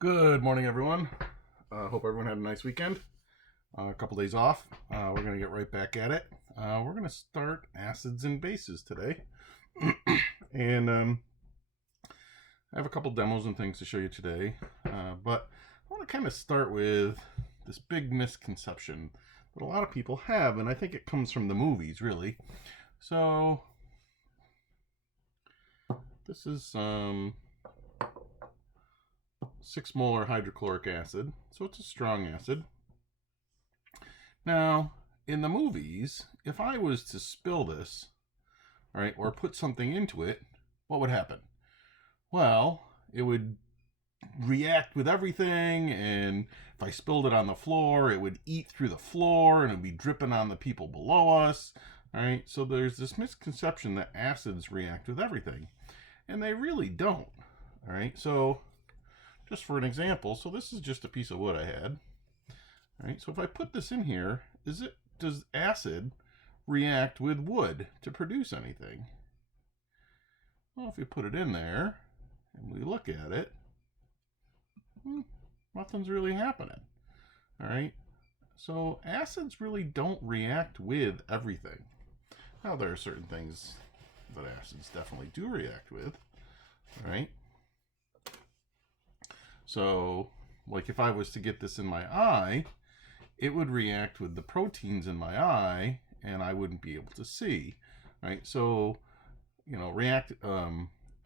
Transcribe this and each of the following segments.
Good morning, everyone. Hope everyone had a nice weekend. A couple days off. We're going to get right back at it. We're going to start acids and bases today. and I have a couple demos and things to show you today. But I want to kind of start with this big misconception that a lot of people have, and I think it comes from the movies, really. So, this is 6 molar hydrochloric acid, so it's a strong acid. Now, in the movies, if I was to spill this, all right, or put something into it, what would happen? Well, it would react with everything, and if I spilled it on the floor, it would eat through the floor and it would be dripping on the people below us. All right, so there's this misconception that acids react with everything, and they really don't. All right, so just for an example, so this is just a piece of wood I had. All right, so if I put this in here, does acid react with wood to produce anything? Well, if you put it in there and we look at it, nothing's really happening. All right, so acids really don't react with everything. Now, there are certain things that acids definitely do react with. All right, so like if I was to get this in my eye, it would react with the proteins in my eye and I wouldn't be able to see. Right, so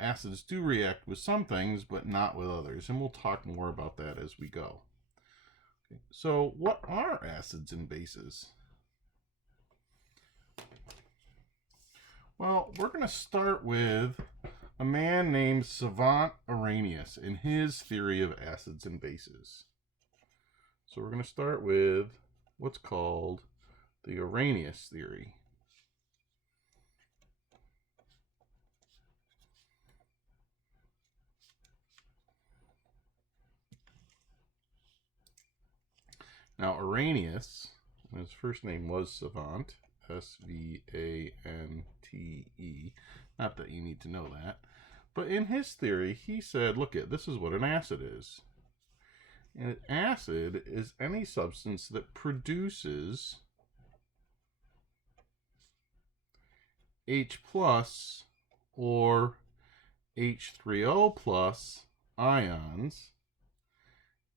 acids do react with some things but not with others, and we'll talk more about that as we go. Okay, so what are acids and bases? Well, we're going to start with a man named Savant Arrhenius and his theory of acids and bases. So we're going to start with what's called the Arrhenius theory. Now, Arrhenius, his first name was Savant, Svante. Not that you need to know that. But in his theory, he said, look, this is what an acid is. An acid is any substance that produces H plus or H3O plus ions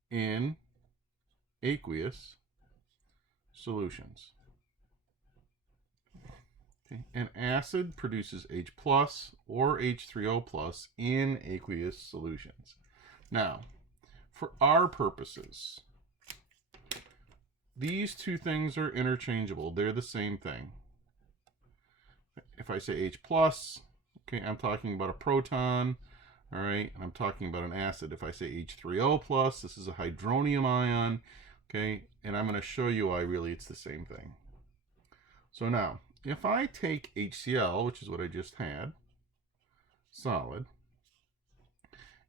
in aqueous solutions. Okay. An acid produces H plus or H3O plus in aqueous solutions. Now, for our purposes, these two things are interchangeable. They're the same thing. If I say H plus, okay, I'm talking about a proton, all right, and I'm talking about an acid. If I say H3O plus, this is a hydronium ion, okay, and I'm going to show you why really it's the same thing. So now, if I take HCl, which is what I just had, solid,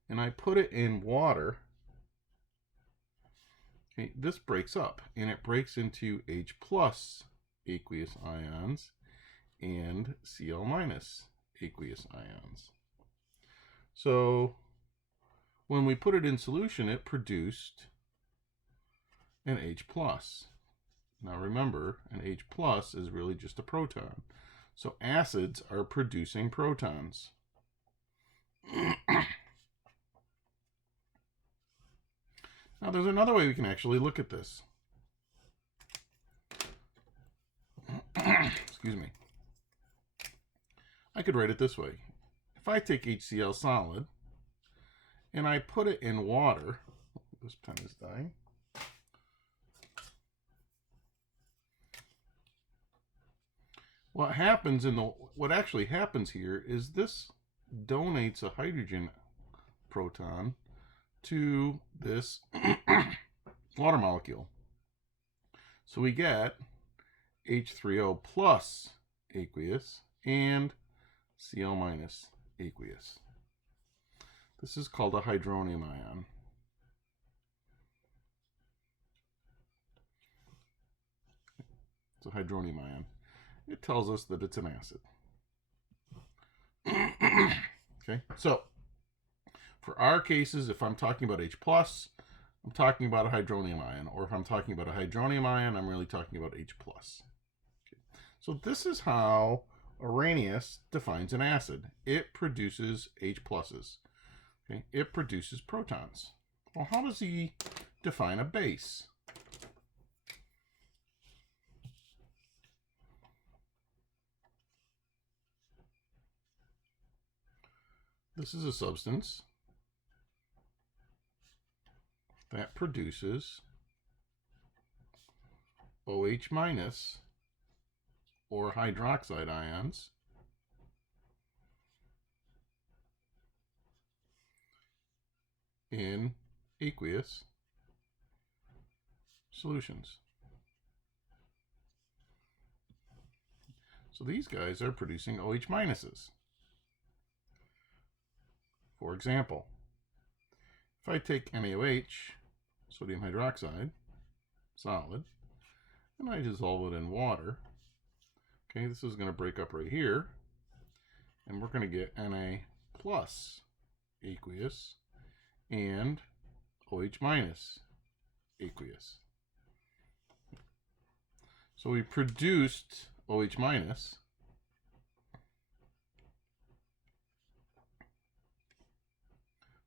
and I put it in water, okay, this breaks up, and it breaks into H plus aqueous ions and Cl minus aqueous ions. So when we put it in solution, it produced an H plus. Now remember, an H plus is really just a proton. So acids are producing protons. Now there's another way we can actually look at this. Excuse me. I could write it this way. If I take HCl solid and I put it in water, this pen is dying. What actually happens here is this donates a hydrogen proton to this water molecule. So we get H3O plus aqueous and Cl minus aqueous. This is called a hydronium ion. It's a hydronium ion. It tells us that it's an acid. Okay, so For our cases, if I'm talking about H+, I'm talking about a hydronium ion. Or if I'm talking about a hydronium ion, I'm really talking about H+. Okay. So this is how Arrhenius defines an acid. It produces H+. Okay. It produces protons. Well, how does he define a base? This is a substance that produces OH minus or hydroxide ions in aqueous solutions. So these guys are producing OH minuses. For example, if I take NaOH, sodium hydroxide, solid, and I dissolve it in water, okay, this is going to break up right here, and we're going to get Na plus aqueous and OH minus aqueous. So we produced OH minus,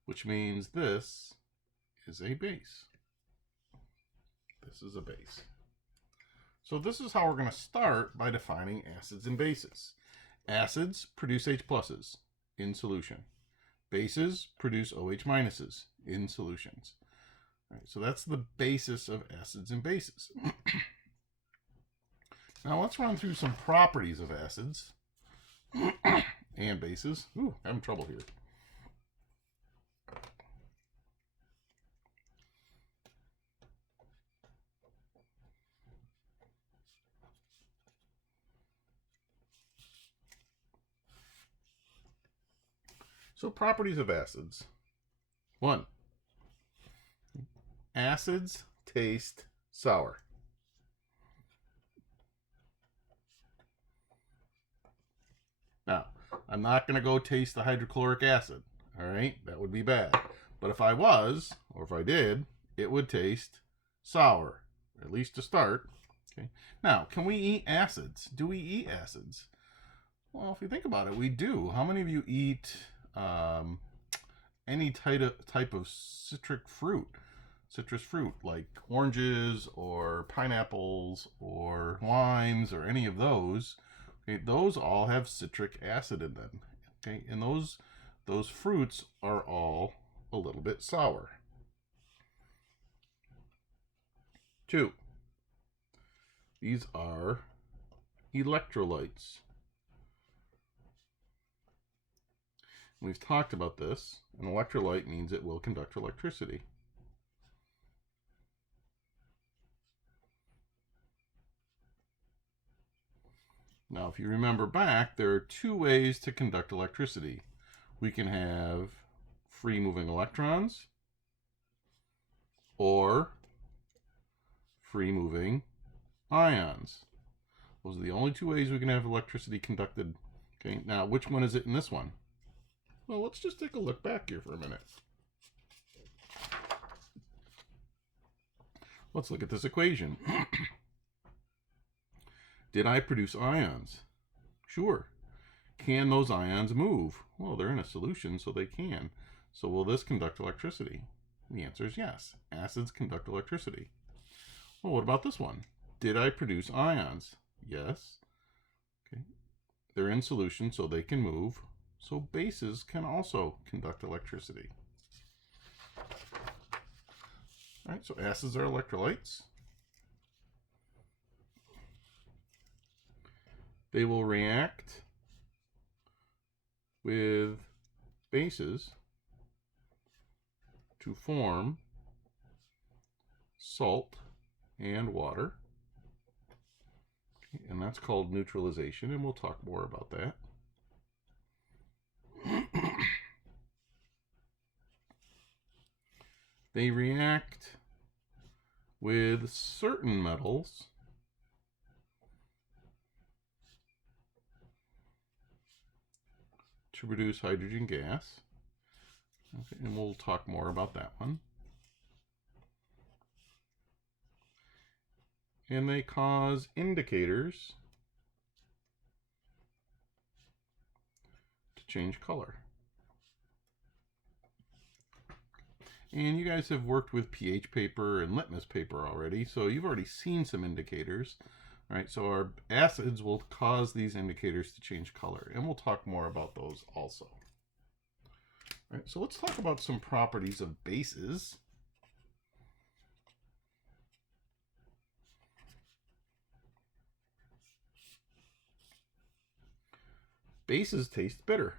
which means this is a base. This is a base. So this is how we're going to start by defining acids and bases. Acids produce H pluses in solution. Bases produce OH minuses in solutions. All right, so that's the basis of acids and bases. Now let's run through some properties of acids and bases. Ooh, having trouble here. So properties of acids. 1. Acids taste sour. Now, I'm not going to go taste the hydrochloric acid. All right, that would be bad. But if I was, or if I did, it would taste sour, at least to start. Okay. Now, can we eat acids? Do we eat acids? Well, if you think about it, we do. How many of you eat any type of citrus fruit, like oranges or pineapples or limes or any of those? Okay, those all have citric acid in them. Okay, and those fruits are all a little bit sour. 2. These are electrolytes. We've talked about this. An electrolyte means it will conduct electricity. Now, if you remember back, there are 2 ways to conduct electricity. We can have free moving electrons or free moving ions. Those are the only 2 ways we can have electricity conducted. Okay, now which one is it in this one? Well, let's just take a look back here for a minute. Let's look at this equation. Did I produce ions? Sure. Can those ions move? Well, they're in a solution, so they can. So will this conduct electricity? The answer is yes. Acids conduct electricity. Well, what about this one? Did I produce ions? Yes. Okay. They're in solution, so they can move. So bases can also conduct electricity. All right, so acids are electrolytes. They will react with bases to form salt and water. Okay, and that's called neutralization, and we'll talk more about that. They react with certain metals to produce hydrogen gas. Okay, and we'll talk more about that one. And they cause indicators to change color. And you guys have worked with pH paper and litmus paper already, so you've already seen some indicators. All right, so our acids will cause these indicators to change color, and we'll talk more about those also. All right, so let's talk about some properties of bases. Bases taste bitter.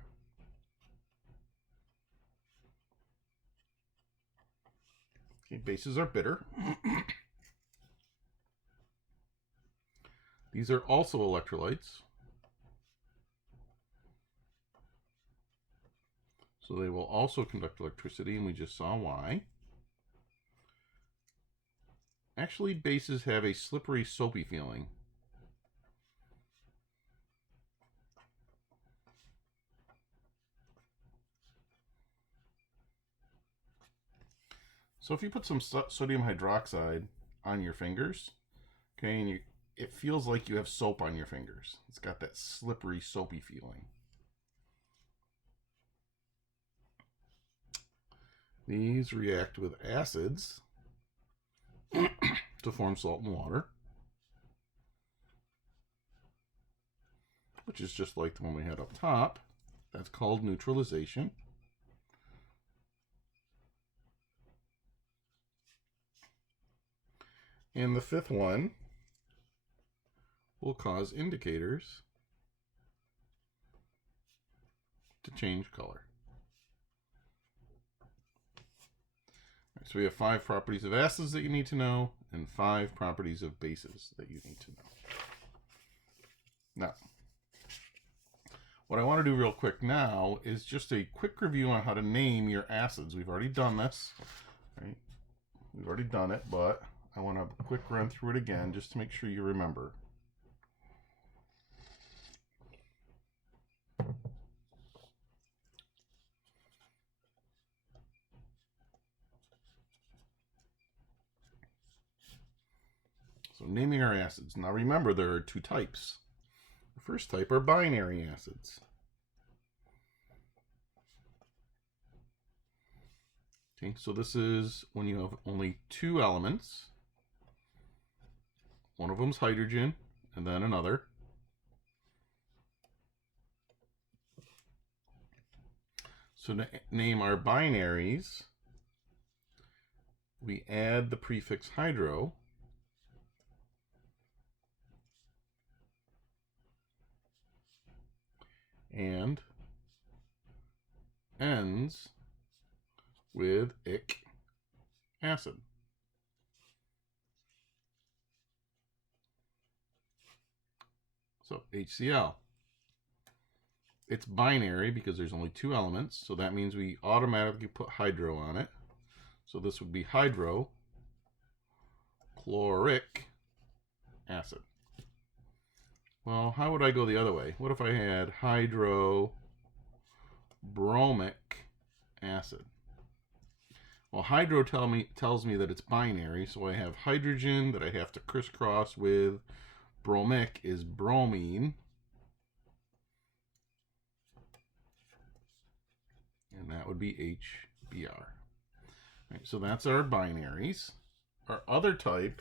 Okay, bases are bitter. These are also electrolytes. So they will also conduct electricity, and we just saw why. Actually, bases have a slippery, soapy feeling. So if you put some sodium hydroxide on your fingers, okay, and it feels like you have soap on your fingers. It's got that slippery, soapy feeling. These react with acids to form salt and water, which is just like the one we had up top. That's called neutralization. And the fifth one will cause indicators to change color. So we have 5 properties of acids that you need to know and 5 properties of bases that you need to know. Now, what I want to do real quick now is just a quick review on how to name your acids. We've already done this, right? We've already done it, but I want to quick run through it again just to make sure you remember. So naming our acids. Now remember, there are 2 types. The first type are binary acids. Okay, so this is when you have only 2 elements. One of them's hydrogen, and then another. So to name our binaries, we add the prefix hydro, and ends with ic acid. So HCl. It's binary because there's only 2 elements, so that means we automatically put hydro on it. So this would be hydrochloric acid. Well, how would I go the other way? What if I had hydrobromic acid? Well, hydro tells me that it's binary, so I have hydrogen that I have to crisscross with. Bromic is bromine. And that would be HBr. Right, so that's our binaries. Our other type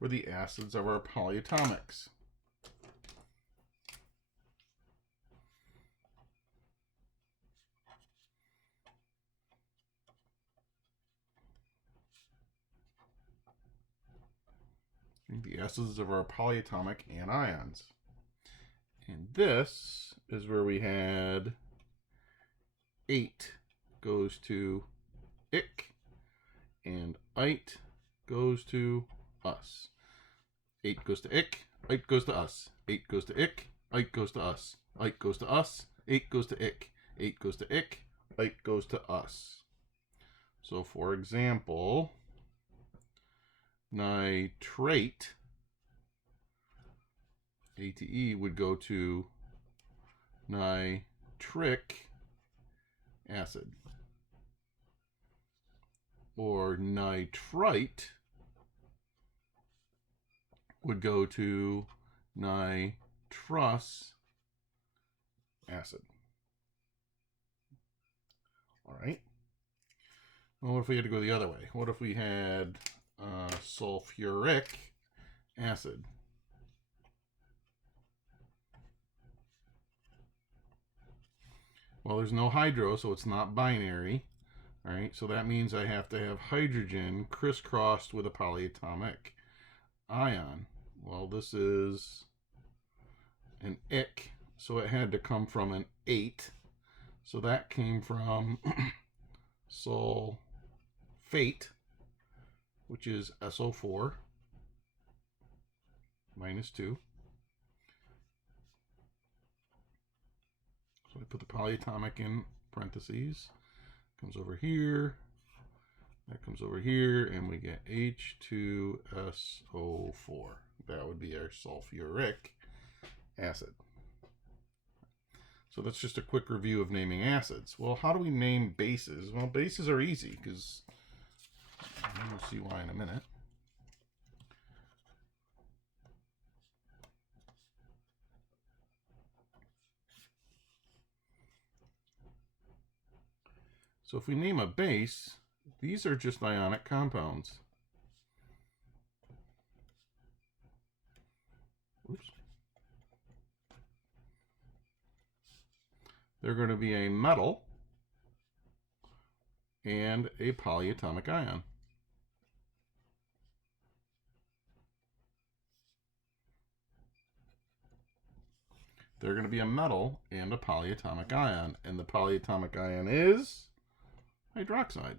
were the acids of our polyatomics. The acids of our polyatomic anions. And this is where we had 8 goes to ic, and ite goes to us. 8 goes to ic, ite goes to us. 8 goes to ic, ite goes to us. Ite goes to us, 8 goes to ic. 8 goes to ic, ite goes to us. So for example, nitrate, ATE, would go to nitric acid. or nitrite would go to nitrous acid. All right. Well, what if we had to go the other way? What if we had sulfuric acid? Well, there's no hydro, so it's not binary. All right, so that means I have to have hydrogen crisscrossed with a polyatomic ion. Well, this is an ick, so it had to come from an 8. So that came from sulfate, which is SO4 minus 2. So I put the polyatomic in parentheses. Comes over here. That comes over here, and we get H2SO4. That would be our sulfuric acid. So that's just a quick review of naming acids. Well, how do we name bases? Well, bases are easy because we'll see why in a minute. So if we name a base, these are just ionic compounds. Oops. They're going to be a metal and a polyatomic ion. They're going to be a metal and a polyatomic ion, and the polyatomic ion is hydroxide.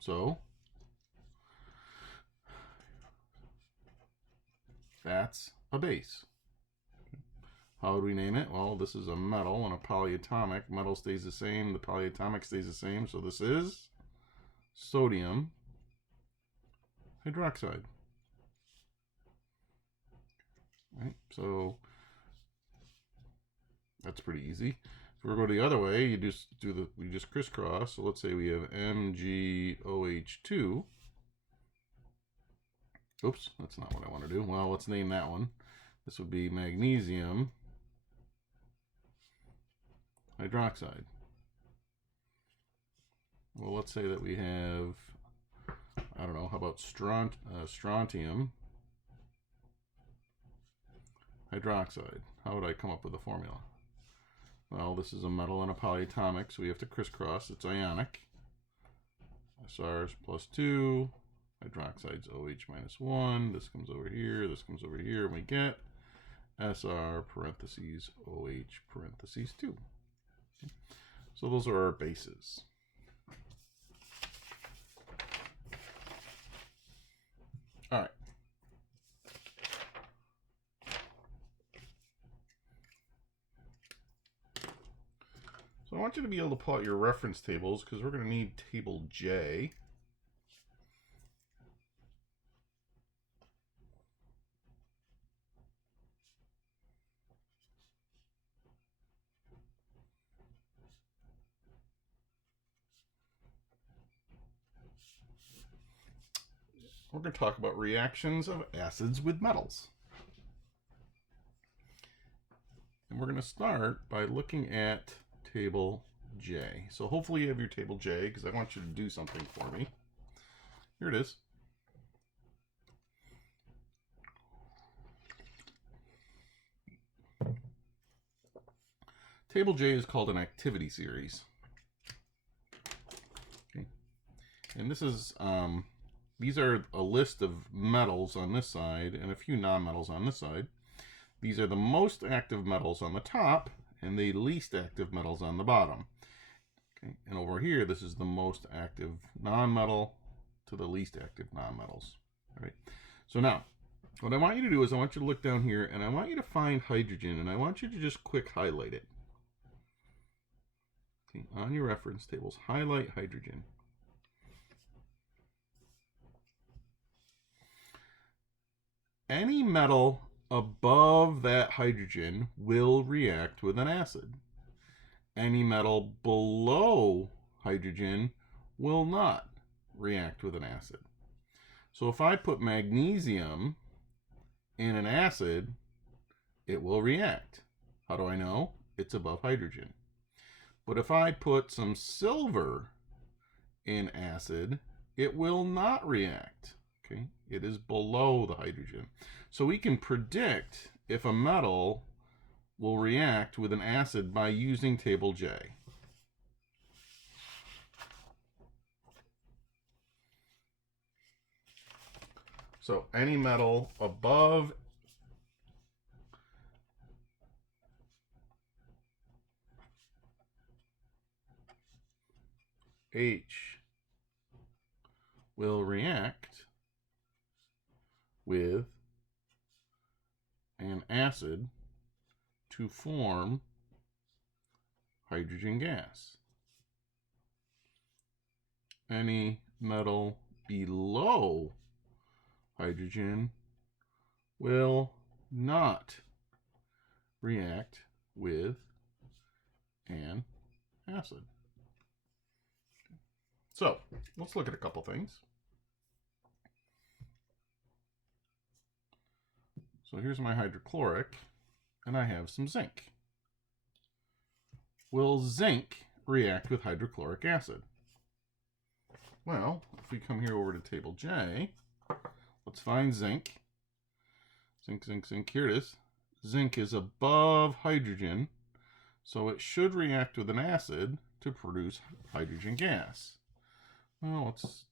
So that's a base. How would we name it? Well, this is a metal and a polyatomic. Metal stays the same, the polyatomic stays the same, so this is sodium hydroxide. Right, so that's pretty easy. If we go the other way, you just we just crisscross. So let's say we have MgOH2. Oops, that's not what I want to do. Well, let's name that one. This would be magnesium hydroxide. Well, let's say that we have, I don't know, how about strontium hydroxide? How would I come up with a formula? Well, this is a metal and a polyatomic, so we have to crisscross. It's ionic. SR's plus 2, hydroxide's OH minus 1. This comes over here, this comes over here, and we get SR parentheses OH parentheses 2. So those are our bases. All right. So I want you to be able to pull out your reference tables because we're going to need table J. We're going to talk about reactions of acids with metals. And we're going to start by looking at table J. So hopefully you have your table J because I want you to do something for me. Here it is. Table J is called an activity series. Okay. And this is these are a list of metals on this side and a few nonmetals on this side. These are the most active metals on the top and the least active metals on the bottom. Okay. And over here, this is the most active nonmetal to the least active nonmetals. All right. So now, what I want you to do is I want you to look down here and I want you to find hydrogen and I want you to just quick highlight it. Okay. On your reference tables, highlight hydrogen. Any metal above that hydrogen will react with an acid. Any metal below hydrogen will not react with an acid. So if I put magnesium in an acid, it will react. How do I know? It's above hydrogen. But if I put some silver in acid, it will not react. Okay? It is below the hydrogen. So we can predict if a metal will react with an acid by using table J. So any metal above H will react with an acid to form hydrogen gas. Any metal below hydrogen will not react with an acid. So let's look at a couple things. So here's my hydrochloric, and I have some zinc. Will zinc react with hydrochloric acid? Well, if we come here over to table J, let's find zinc. Zinc, zinc, zinc. Here it is. Zinc is above hydrogen, so it should react with an acid to produce hydrogen gas. Well, let's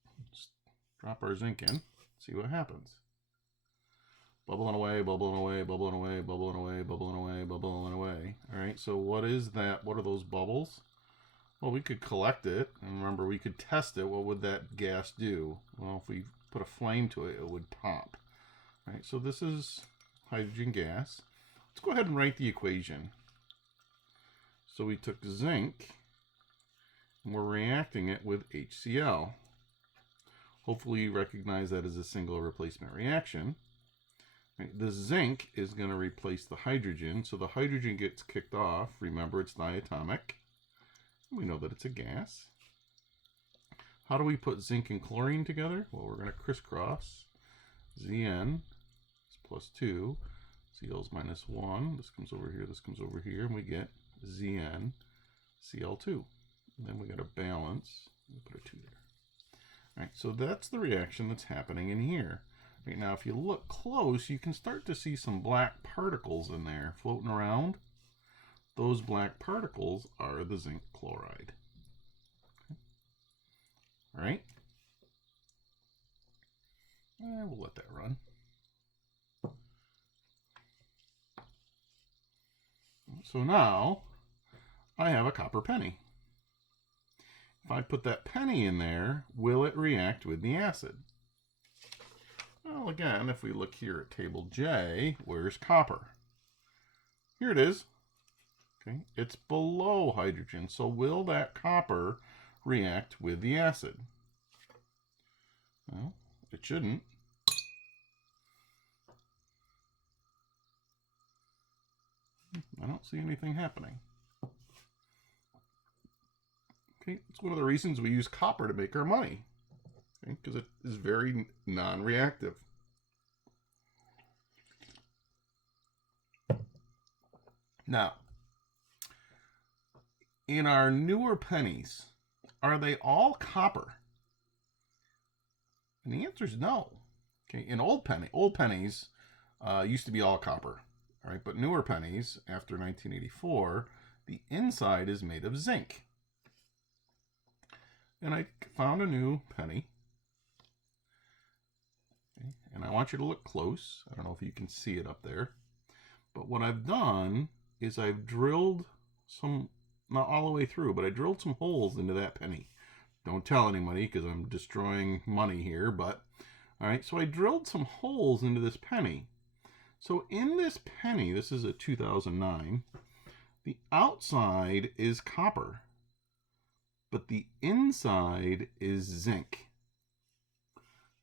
drop our zinc in, see what happens. Bubbling away, bubbling away, bubbling away, bubbling away, bubbling away, bubbling away. All right, so what is that? What are those bubbles? Well, we could collect it, and remember, we could test it. What would that gas do? Well, if we put a flame to it, it would pop. All right, so this is hydrogen gas. Let's go ahead and write the equation. So we took zinc, and we're reacting it with HCl. Hopefully you recognize that as a single replacement reaction. Right, the zinc is going to replace the hydrogen, so the hydrogen gets kicked off. Remember, it's diatomic. We know that it's a gas. How do we put zinc and chlorine together? Well, we're going to crisscross. Zn is plus 2. Cl is minus 1. This comes over here, this comes over here, and we get Zn Cl2. And then we got to balance. We'll put a 2 there. All right, so that's the reaction that's happening in here. Right now, if you look close, you can start to see some black particles in there floating around. Those black particles are the zinc chloride. Okay. All right. And we'll let that run. So now I have a copper penny. If I put that penny in there, will it react with the acid? Well, again, if we look here at table J, where's copper? Here it is. Okay, it's below hydrogen, so will that copper react with the acid? Well, it shouldn't. I don't see anything happening. Okay, it's one of the reasons we use copper to make our money. Okay, because it is very non-reactive. Now, in our newer pennies, are they all copper? And the answer is no. Okay, in old pennies used to be all copper. All right, but newer pennies after 1984, the inside is made of zinc. And I found a new penny. Okay, and I want you to look close. I don't know if you can see it up there. But what I've done is I've drilled some, not all the way through, but I drilled some holes into that penny. Don't tell anybody because I'm destroying money here, but all right, so I drilled some holes into this penny. So in this penny, this is a 2009, the outside is copper, but the inside is zinc.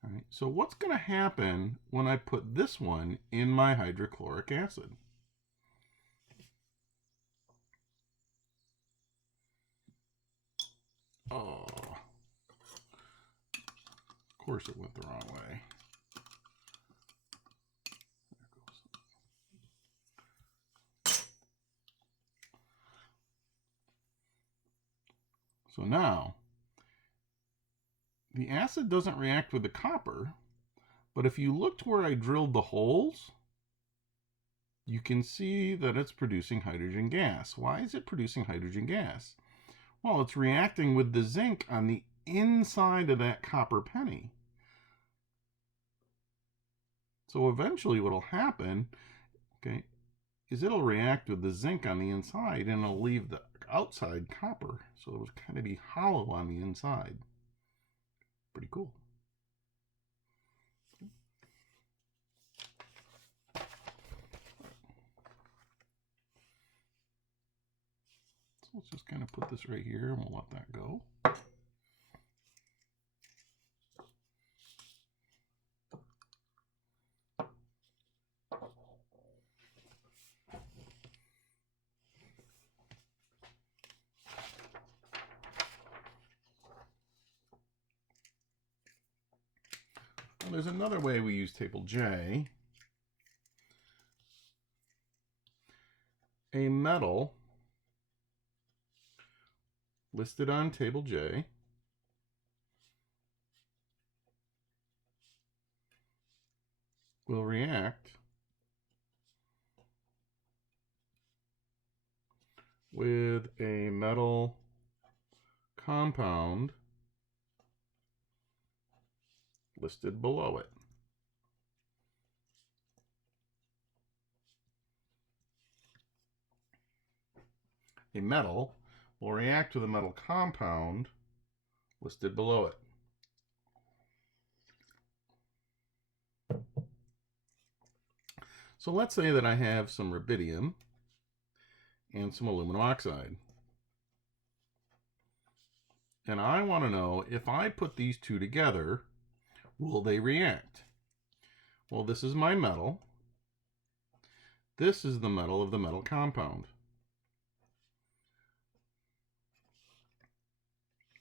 All right, so what's going to happen when I put this one in my hydrochloric acid? Oh, of course it went the wrong way. So now, the acid doesn't react with the copper, but if you looked where I drilled the holes, you can see that it's producing hydrogen gas. Why is it producing hydrogen gas? Well, it's reacting with the zinc on the inside of that copper penny. So eventually what will happen, okay, is it'll react with the zinc on the inside and it'll leave the outside copper. So it'll kind of be hollow on the inside. Pretty cool. So let's just kind of put this right here and we'll let that go. Well, there's another way we use table J. A metal listed on table J will react with a metal compound listed below it. A metal will react with a metal compound listed below it. So let's say that I have some rubidium and some aluminum oxide. And I want to know, if I put these two together, will they react? Well, this is my metal. This is the metal of the metal compound.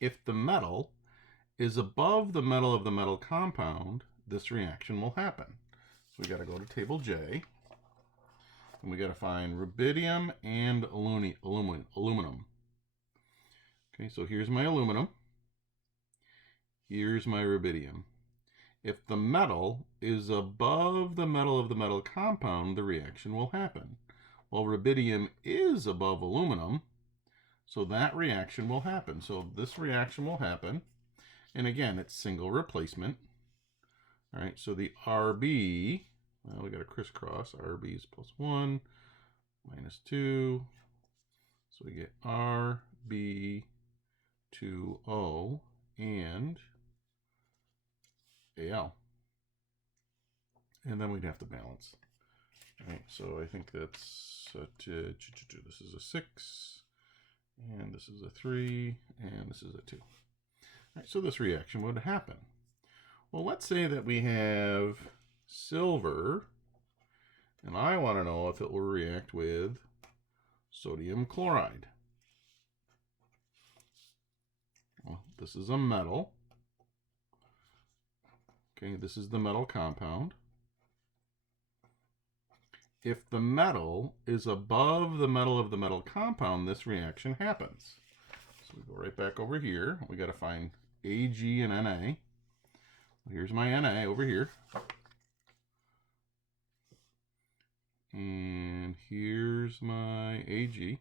If the metal is above the metal of the metal compound, this reaction will happen. So we got to go to table J, and we got to find rubidium and aluminum. Okay, so here's my aluminum. Here's my rubidium. If the metal is above the metal of the metal compound, the reaction will happen. Well, rubidium is above aluminum, so that reaction will happen. So this reaction will happen. And again, it's single replacement. All right, so the RB, well, we got a crisscross. RB is +1, -2. So we get RB2O and AL. And then we'd have to balance. All right, so I think that's, this is a 6, and this is a 3, and this is a 2. All right, so this reaction would happen. Well, let's say that we have silver, and I want to know if it will react with sodium chloride. Well, this is a metal. Okay, this is the metal compound. If the metal is above the metal of the metal compound, this reaction happens. So we go right back over here. We got to find Ag and Na. Here's my Na over here. And here's my Ag.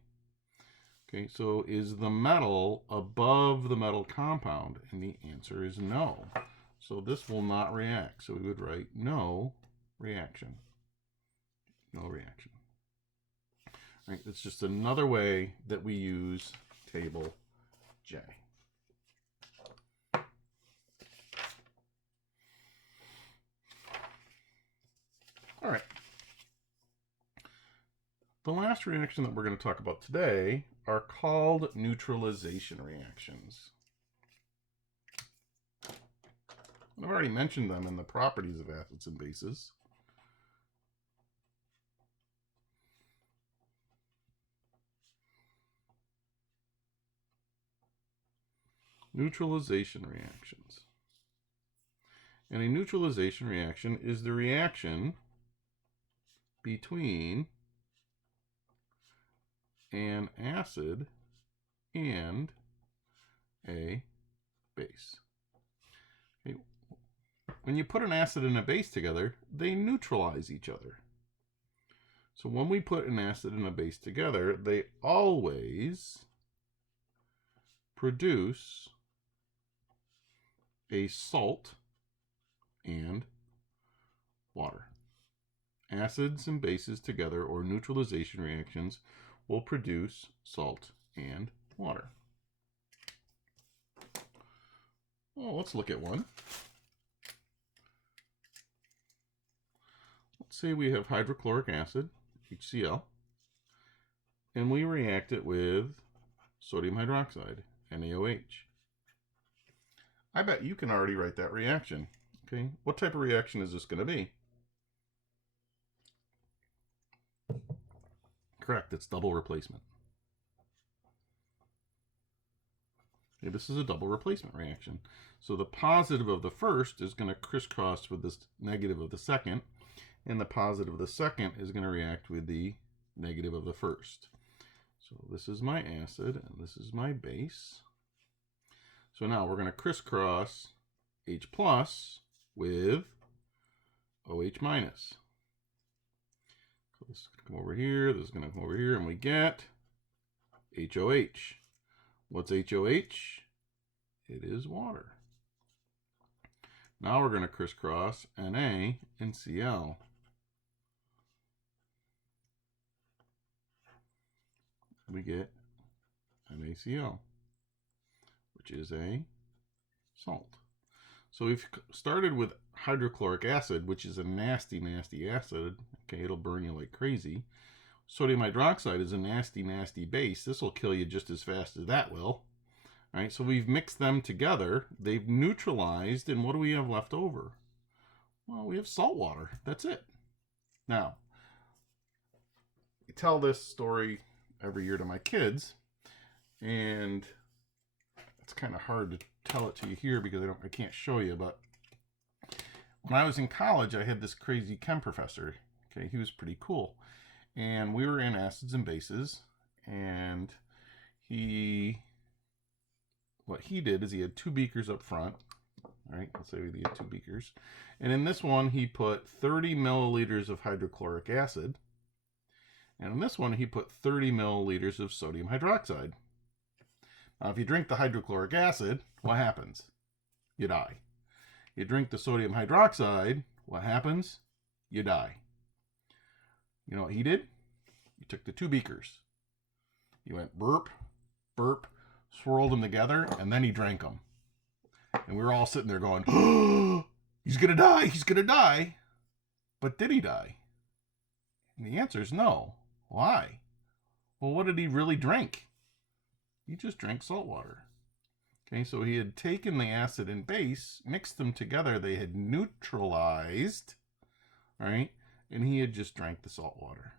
Okay, so is the metal above the metal compound? And the answer is no. So this will not react. So we would write no reaction. No reaction. All right, it's just another way that we use table J. All right. The last reaction that we're going to talk about today are called neutralization reactions. I've already mentioned them in the properties of acids and bases. Neutralization reactions. And a neutralization reaction is the reaction between an acid and a base. Okay. When you put an acid and a base together, they neutralize each other. So when we put an acid and a base together, they always produce a salt and water. Acids and bases together, or neutralization reactions, will produce salt and water. Well, let's look at one. Let's say we have hydrochloric acid, HCl, and we react it with sodium hydroxide, NaOH. I bet you can already write that reaction. Okay, what type of reaction is this going to be? Correct, it's double replacement. Okay, this is a double replacement reaction. So the positive of the first is going to crisscross with this negative of the second, and the positive of the second is going to react with the negative of the first. So this is my acid, and this is my base. So now we're going to crisscross H plus with OH minus. So this is going to come over here, this is going to come over here, and we get HOH. What's HOH? It is water. Now we're going to crisscross Na and Cl. We get NaCl, which is a salt. So we've started with hydrochloric acid, which is a nasty, nasty acid. Okay, it'll burn you like crazy. Sodium hydroxide is a nasty, nasty base. This will kill you just as fast as that will. All right, so we've mixed them together. They've neutralized, and what do we have left over? Well, we have salt water. That's it. Now, I tell this story every year to my kids, and it's kind of hard to tell it to you here because I can't show you, but when I was in college, I had this crazy chem professor. Okay, he was pretty cool, and we were in acids and bases, and what he did is he had two beakers up front. All right, let's say we had two beakers, and in this one he put 30 milliliters of hydrochloric acid, and in this one he put 30 milliliters of sodium hydroxide. Now, if you drink the hydrochloric acid, what happens? You die. You drink the sodium hydroxide, what happens? You die. You know what he did? He took the two beakers. He went burp, burp, swirled them together, and then he drank them. And we were all sitting there going, oh, he's going to die, he's going to die. But did he die? And the answer is no. Why? Well, what did he really drink? He just drank salt water. Okay, so he had taken the acid and base, mixed them together, they had neutralized, all right, and he had just drank the salt water.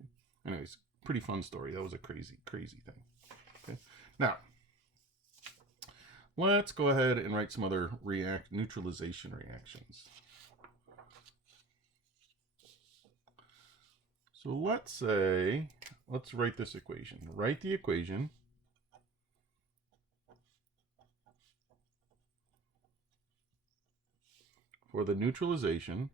Okay. Anyways, pretty fun story. That was a crazy, crazy thing. Okay, now, let's go ahead and write some other neutralization reactions. So let's write this equation. Write the equation for the neutralization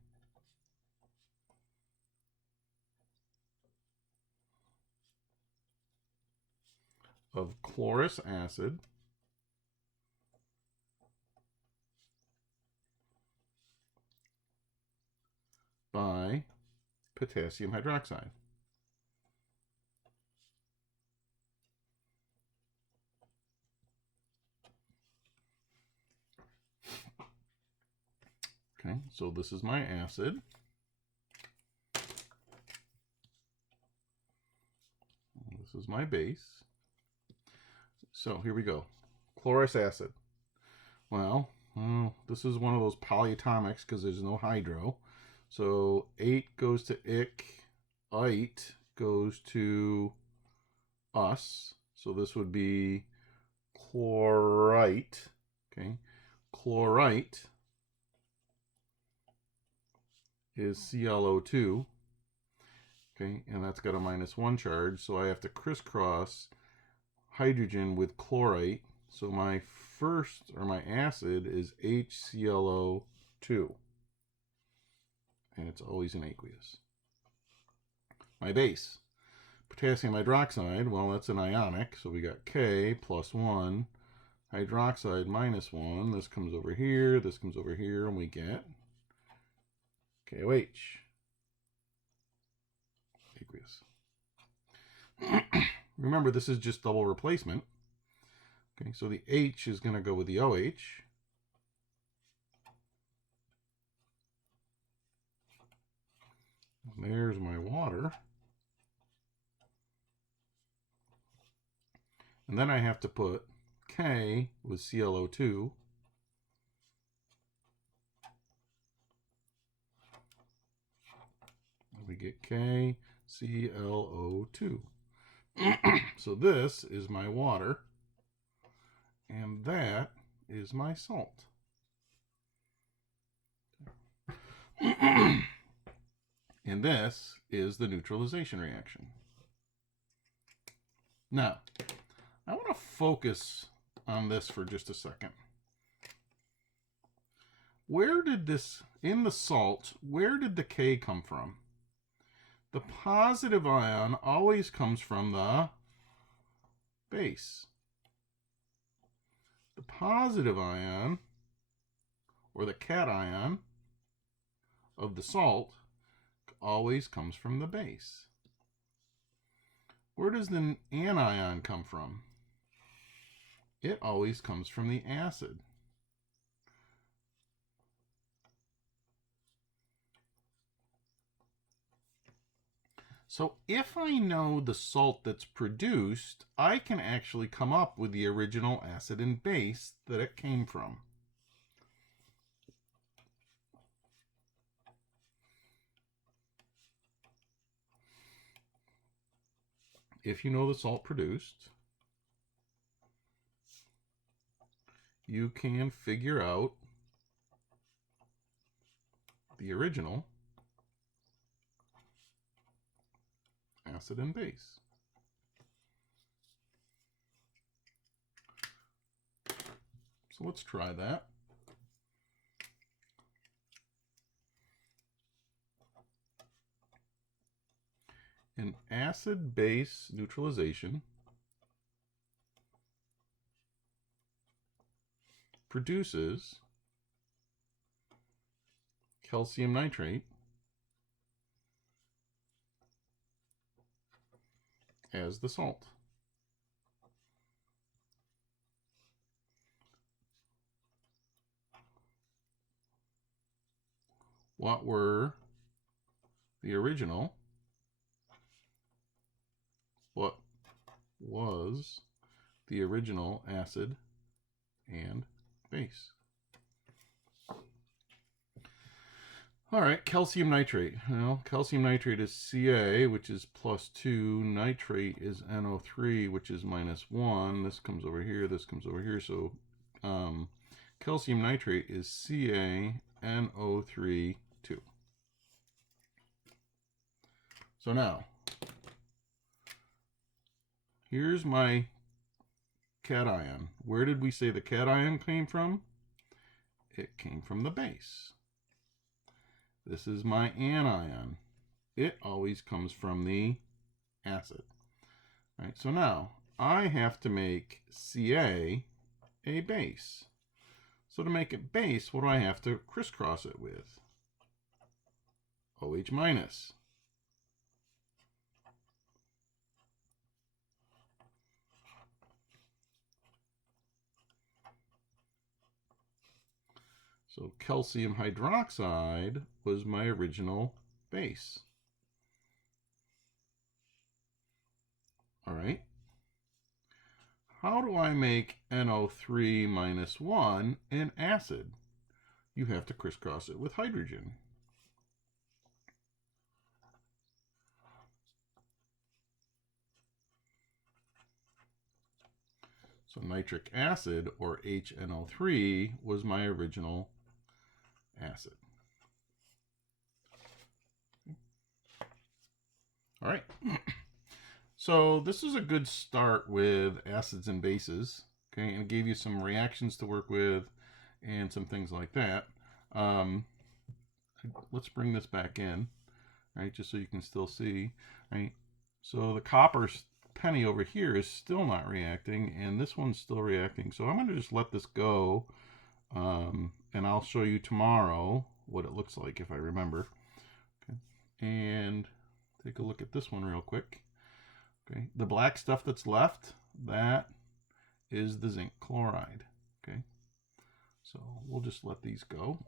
of chlorous acid by potassium hydroxide. Okay, so this is my acid. This is my base. So here we go. Chlorous acid. Well, this is one of those polyatomics because there's no hydro. So 8 goes to ic, ite goes to us. So this would be chlorite. chlorite. Okay, chlorite is ClO2. Okay, and that's got a -1 charge, so I have to crisscross hydrogen with chlorite. So my first, or my acid, is HClO2. And it's always in aqueous. My base, potassium hydroxide, well, that's an ionic, so we got K plus 1, hydroxide -1. This comes over here, and we get KOH. Aqueous. Remember, this is just double replacement. Okay, so the H is going to go with the OH. There's my water. And then I have to put K with ClO2. We get KClO2. So this is my water, and that is my salt. And this is the neutralization reaction. Now, I want to focus on this for just a second. Where did this, in the salt, where did the K come from? The positive ion always comes from the base. The positive ion, or the cation of the salt, always comes from the base. Where does the anion come from? It always comes from the acid. So if I know the salt that's produced, I can actually come up with the original acid and base that it came from. If you know the salt produced, you can figure out the original acid and base. So let's try that. An acid-base neutralization produces calcium nitrate as the salt. What were the original? What was the original acid and base? All right, calcium nitrate. Well, calcium nitrate is Ca, which is +2. Nitrate is NO3, which is -1. This comes over here. This comes over here. So calcium nitrate is CaNO3 2. So now, here's my cation. Where did we say the cation came from? It came from the base. This is my anion. It always comes from the acid. All right, so now I have to make Ca a base. So to make it base, what do I have to crisscross it with? OH minus. So calcium hydroxide was my original base. All right. How do I make NO3 -1 an acid? You have to crisscross it with hydrogen. So So nitric acid, or HNO3, was my original acid. All right. So this is a good start with acids and bases, okay, and it gave you some reactions to work with and some things like that. Let's bring this back in, right, just so you can still see, right? So the copper penny over here is still not reacting, and this one's still reacting. So I'm going to just let this go, and I'll show you tomorrow what it looks like if I remember. Okay. And take a look at this one real quick. Okay, the black stuff that's left, that is the zinc chloride. Okay, so we'll just let these go.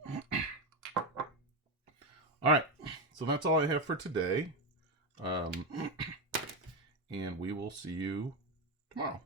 All right, so that's all I have for today. And we will see you tomorrow.